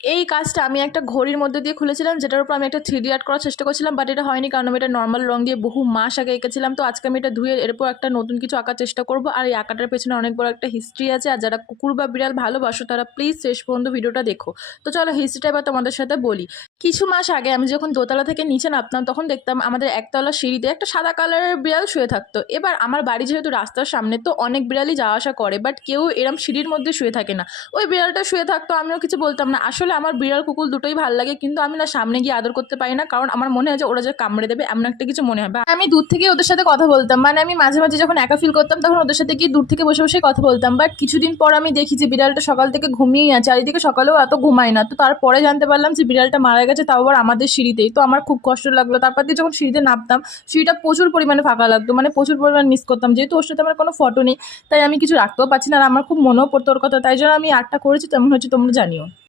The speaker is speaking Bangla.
এই কাজটা আমি একটা ঘড়ির মধ্যে দিয়ে খুলেছিলাম, যেটার উপর আমি একটা 3D আর্ট করার চেষ্টা করছিলাম, বাট এটা হয়নি কারণ আমি এটা নর্মাল রং দিয়ে বহু মাস আগে এঁকেছিলাম। তো আজকে আমি এটা ধুয়ে এর উপর একটা নতুন কিছু আঁকার চেষ্টা করব। আর এই আঁকাটার পেছনে অনেক বড় একটা হিস্ট্রি আছে। আর যারা কুকুর বা বিড়াল ভালোবাসো তারা প্লিজ শেষ পর্যন্ত ভিডিওটা দেখো। তো চলো হিস্ট্রিটা এবার তোমাদের সাথে বলি। কিছু মাস আগে আমি যখন দোতলা থেকে নিচে নামতাম তখন দেখতাম আমাদের একতলা সিঁড়িতে একটা সাদা কালারের বিড়াল শুয়ে থাকতো। এবার আমার বাড়ি যেহেতু রাস্তার সামনে, তো অনেক বিড়ালই যাওয়া আসা করে, বাট কেউ এরম সিঁড়ির মধ্যে শুয়ে থাকে না। ওই বিড়ালটা শুয়ে থাকতো, আমিও কিছু বলতাম না। আসলে আমার বিড়াল কুকুর দুটোই ভালো লাগে, কিন্তু আমি না সামনে গিয়ে আদর করতে পারি না, কারণ আমার মনে হয় যে ওরা যে কামড়ে দেবে এমন একটা কিছু মনে হয়। বা আমি দূর থেকে ওদের সাথে কথা বলতাম, মানে আমি মাঝে মাঝে যখন একা ফিল করতাম তখন ওদের সাথে গিয়ে দূর থেকে বসে বসে কথা বলতাম। বাট কিছুদিন পর আমি দেখি যে বিড়ালটা সকাল থেকে ঘুমিয়েই আছে, চারিদিকে সকালেও এত ঘুমায় না। তো তারপরে জানতে পারলাম যে বিড়ালটা মারা গেছে, তাও আবার আমাদের সিঁড়িতেই। তো আমার খুব কষ্ট লাগলো। তারপর দিয়ে যখন সিঁড়িতে নামতাম, সিঁড়িটা প্রচুর পরিমাণে ফাঁকা লাগতো, মানে প্রচুর পরিমাণ মিস করতাম। যেহেতু ওর সাথে আমার কোনো ফটো নেই, তাই আমি কিছু রাখতেও পারছি না, আর আমার খুব মনেও পড়তো ওর কথা। তাই জন্য আমি আর্টটা করেছি, তেমন হচ্ছে তোমরা জানিও।